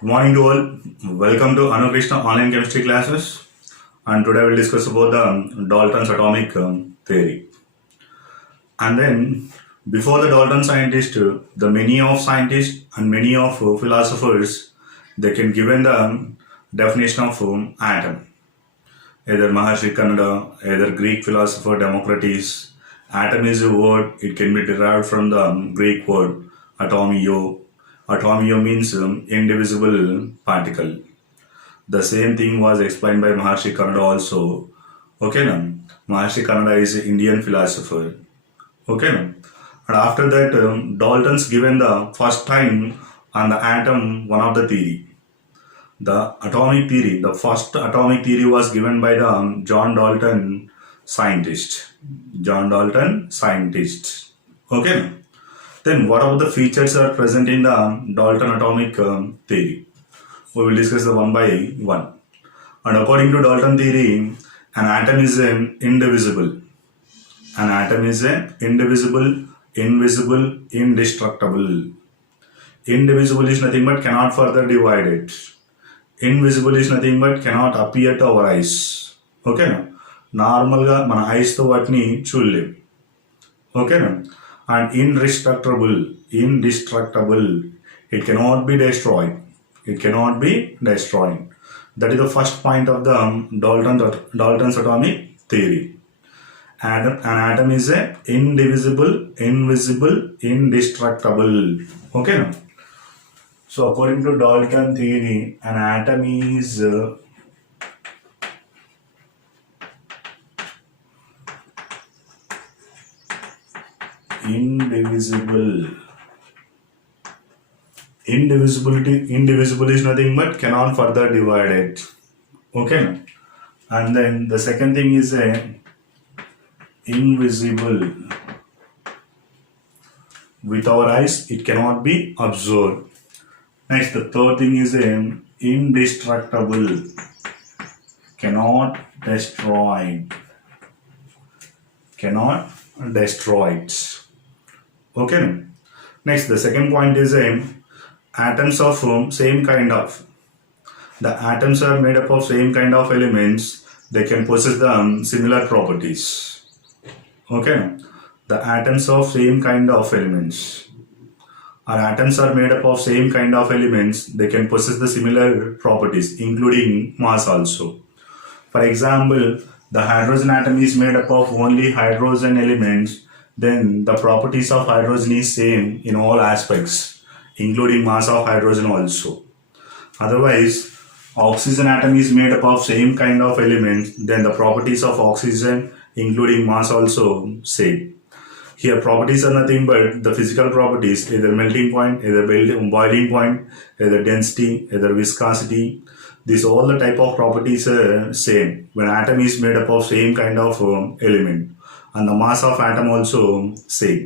Good morning to all. Welcome to Anukrishna online chemistry classes. And today we'll discuss about the Dalton's atomic theory. And then before the Dalton scientist, the many of scientists and many of philosophers, they can given the definition of atom. Either Maharshi Kannada, either Greek philosopher Democritus. Atom is a word. It can be derived from the Greek word atomio. Atomio means indivisible particle. The same thing was explained by Maharshi Kannada also. Okay, now Maharshi Kannada is an Indian philosopher. Okay, now. And after that, Dalton's given the first time on the atom one of the theory. The atomic theory, the first atomic theory was given by the John Dalton scientist. John Dalton scientist. Okay. Then what about the features are present in the Dalton atomic theory? We will discuss the one by one. And according to Dalton theory, an atom is indivisible. An atom is indivisible, invisible, indestructible. Indivisible is nothing but cannot further divide it. Invisible is nothing but cannot appear to our eyes. ఓకేనా నార్మల్గా మన ఐస్తో వాటిని చూడలేం. ఓకేనా and indestructible, it cannot be destroyed. That is the first point of the Dalton's atomic theory. An atom is indivisible, invisible, indestructible. Okay. So according to Dalton theory, an atom is indivisible. Indivisible is nothing but cannot further divide it. Okay. And then the second thing is invisible. With our eyes, it cannot be observed. Next, the third thing is indestructible. Cannot destroy it. Okay. Next, the second point is atoms of same kind of. The atoms are made up of same kind of elements. They can possess the similar properties. Okay. The atoms of same kind of elements. Our atoms are made up of same kind of elements. They can possess the similar properties, including mass also. For example, the hydrogen atom is made up of only hydrogen elements. Then the properties of hydrogen is same in all aspects, including mass of hydrogen also. Otherwise, oxygen atom is made up of same kind of elements. Then the properties of oxygen, including mass also same. Here properties are nothing but the physical properties, either melting point, either boiling point, either density, either viscosity. These all the type of properties are same when atom is made up of same kind of element, and the mass of atom also same.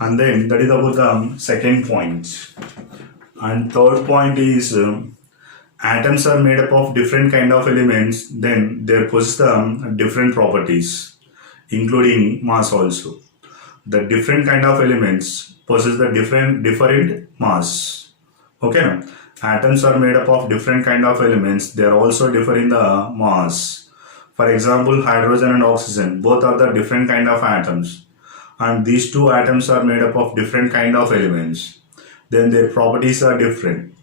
And then that is about the second point. And third point is atoms are made up of different kind of elements. Then they possess the different properties, including mass also. The different kind of elements possess the different mass. Okay. Atoms are made up of different kind of elements. They are also different in the mass. For example, hydrogen and oxygen, both are the different kind of atoms. And these two atoms are made up of different kind of elements. Then their properties are different.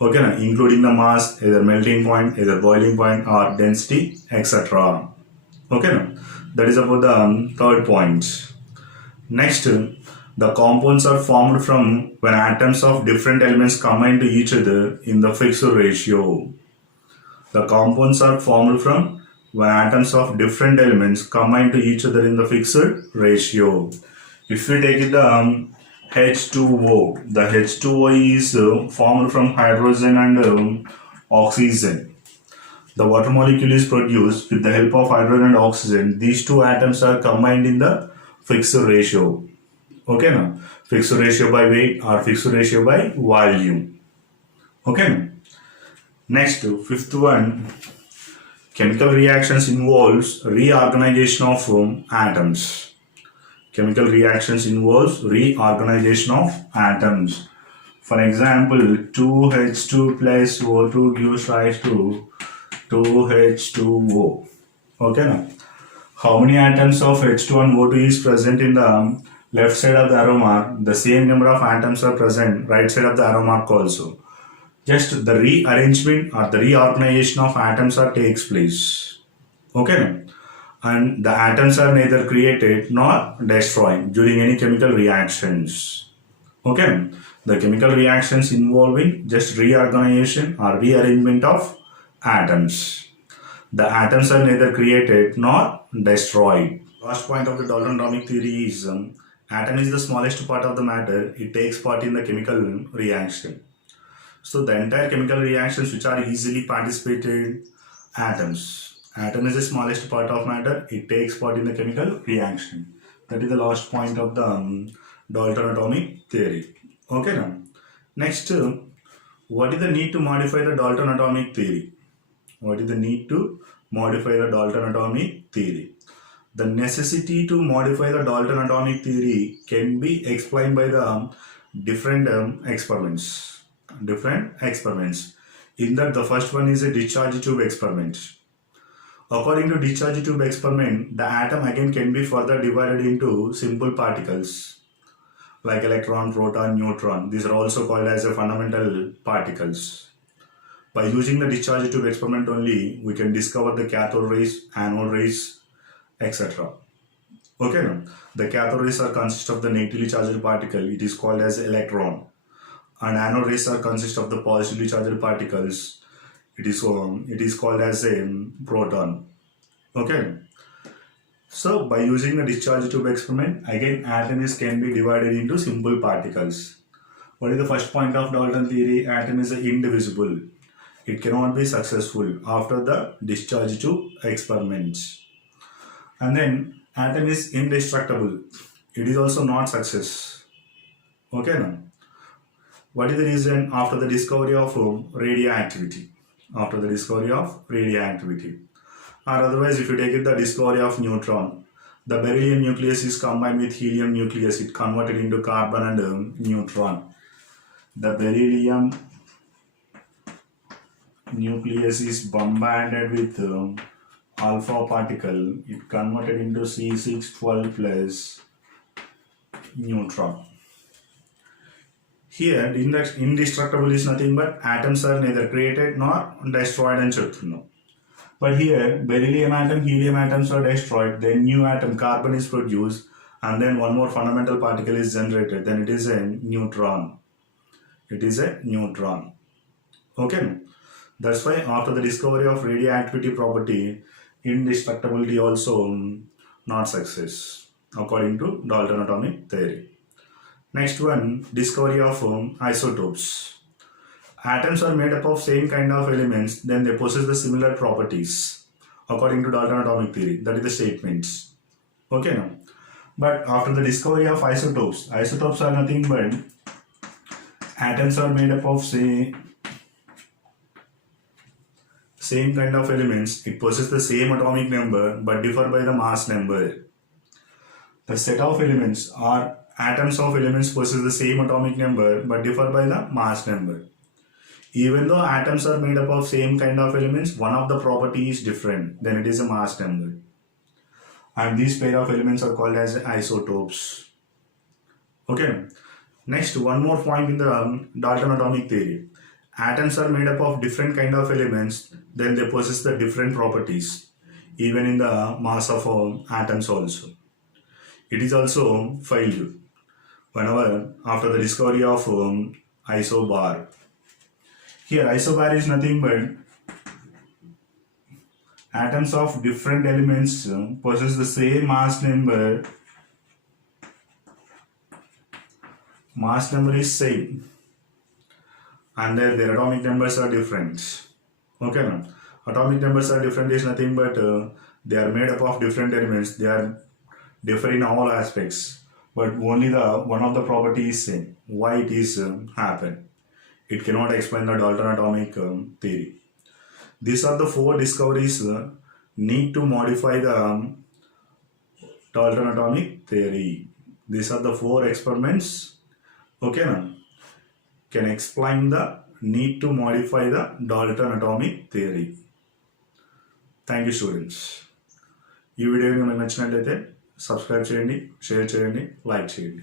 Okay, including the mass, either melting point, either boiling point, or density, etc. Okay, that is about the third point. Next, the compounds are formed from when atoms of different elements combine to each other in the fixed ratio. The compounds are formed from when atoms of different elements combine to each other in the fixed ratio. If we take the H2O, the H2O is formed from hydrogen and oxygen. The water molecule is produced with the help of hydrogen and oxygen. These two atoms are combined in the fixed ratio. Okay, now fixed ratio by weight or fixed ratio by volume. Okay. Next, fifth one, chemical reactions involves reorganization of atoms. Chemical reactions involves reorganization of atoms. For example, 2H2 plus O2 gives rise to 2H2O. Okay now. How many atoms of H2 and O2 is present in the left side of the arrow mark? The same number of atoms are present right side of the arrow mark also. Just the rearrangement or the reorganization of atoms are takes place. Okay now. And the atoms are neither created nor destroyed during any chemical reactions. Okay, the chemical reactions involving just reorganization or rearrangement of atoms. The atoms are neither created nor destroyed. Last point of the Dalton atomic theory is atom is the smallest part of the matter. It takes part in the chemical reaction. So the entire chemical reactions which are easily participated atoms. Atom is the smallest part of matter. It takes part in the chemical reaction. That is the last point of the Dalton atomic theory. Okay now. Next, what is the need to modify the Dalton atomic theory? What is the need to modify the Dalton atomic theory? The necessity to modify the Dalton atomic theory can be explained by the different experiments. Different experiments. In that, the first one is a discharge tube experiment. According to discharge tube experiment, the atom again can be further divided into simple particles like electron, proton, neutron. These are also called as a fundamental particles. By using the discharge tube experiment only, we can discover the cathode rays, anode rays, etc. Okay, now the cathode rays are consist of the negatively charged particle. It is called as electron, and anode rays are consist of the positively charged particles. It is called as a proton. Okay. So by using the discharge tube experiment, again atoms can be divided into simple particles. What is the first point of Dalton theory? Atom is indivisible. It cannot be successful after the discharge tube experiments. And then atom is indestructible. It is also not success. Okay now. What is the reason? After the discovery of radioactivity. After the discovery of radioactivity. Or otherwise, if you take it the discovery of neutron, the beryllium nucleus is combined with helium nucleus. It converted into carbon and neutron. The beryllium nucleus is bombarded with alpha particle. It converted into C612 plus neutron. Here, indestructible is nothing but atoms are neither created nor destroyed and చెప్తున్నాం. But here, beryllium atom, helium atoms are destroyed, then new atom, carbon is produced, and then one more fundamental particle is generated. Then it is a neutron. It is a neutron. Okay? That's why after the discovery of radioactivity property, indestructibility also not success, according to Dalton atomic theory. Next one, discovery of isotopes. Atoms are made up of same kind of elements, then they possess the similar properties according to Dalton atomic theory. That is the statements. Okay now. But after the discovery of isotopes are nothing but atoms are made up of same kind of elements. It possesses the same atomic number but differ by the mass number. The set of elements are atoms of elements possess the same atomic number but differ by the mass number. Even though atoms are made up of same kind of elements, one of the property is different, then it is a mass number. And these pair of elements are called as isotopes. Okay. Next, one more point in the Dalton atomic theory. Atoms are made up of different kind of elements, then they possess the different properties, even in the mass of atoms also. It is also failed whenever after the discovery of isobar. Here isobar is nothing but atoms of different elements possess the same mass number. Mass number is same and their atomic numbers are different. Okay ma'am. Atomic numbers are different is nothing but they are made up of different elements. They are different in all aspects, but only the one of the property is same. Why it is happen? It cannot explain the Dalton atomic theory. These are the four discoveries need to modify the Dalton atomic theory. These are the four experiments. Okay, ma'am. can explain the need to modify the Dalton atomic theory. Thank you students. ఈ video మీకు నచ్చినట్లయితే subscribe చేయండి, share చేయండి, like చేయండి.